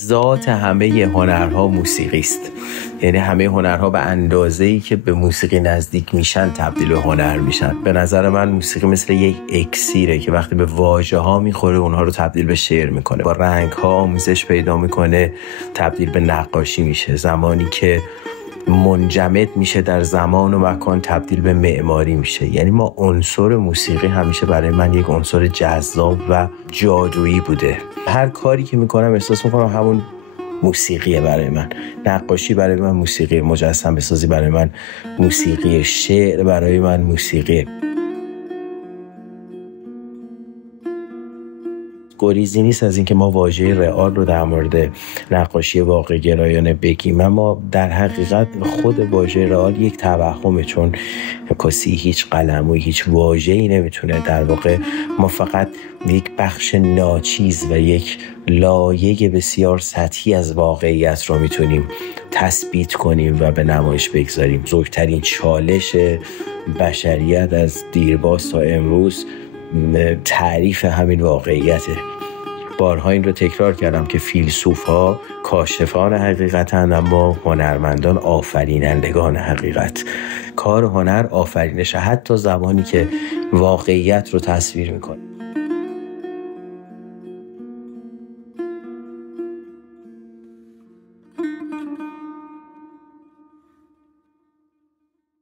ذات همه هنرها موسیقی است. یعنی همه هنرها به اندازه‌ای که به موسیقی نزدیک میشن تبدیل به هنر میشن. به نظر من موسیقی مثل یک اکسیره که وقتی به واژه‌ها میخوره اونها رو تبدیل به شعر میکنه، با رنگ‌ها آمیزش پیدا میکنه، تبدیل به نقاشی میشه. زمانی که منجمد میشه در زمان و مکان تبدیل به معماری میشه. یعنی ما عنصر موسیقی همیشه برای من یک عنصر جذاب و جادویی بوده. هر کاری که میکنم احساس میکنم همون موسیقیه برای من. نقاشی برای من موسیقی، مجسمه سازی برای من موسیقی، شعر برای من موسیقی. گریزی نیست از اینکه ما واژه رئال رو در مورد نقاشی واقع گرایانه بگیم، اما در حقیقت خود واژه رئال یک توهمه، چون کسی هیچ قلموی، هیچ واژه‌ای نمیتونه. در واقع ما فقط یک بخش ناچیز و یک لایه بسیار سطحی از واقعیت رو میتونیم تثبیت کنیم و به نمایش بگذاریم. بزرگترین چالش بشریت از دیرباز تا امروز تعریف همین واقعیته. بارها این رو تکرار کردم که فیلسوف‌ها کاشفان حقیقتن، اما هنرمندان آفرینندگان حقیقت. کار هنر آفرینشه، حتی زمانی که واقعیت رو تصویر میکنه.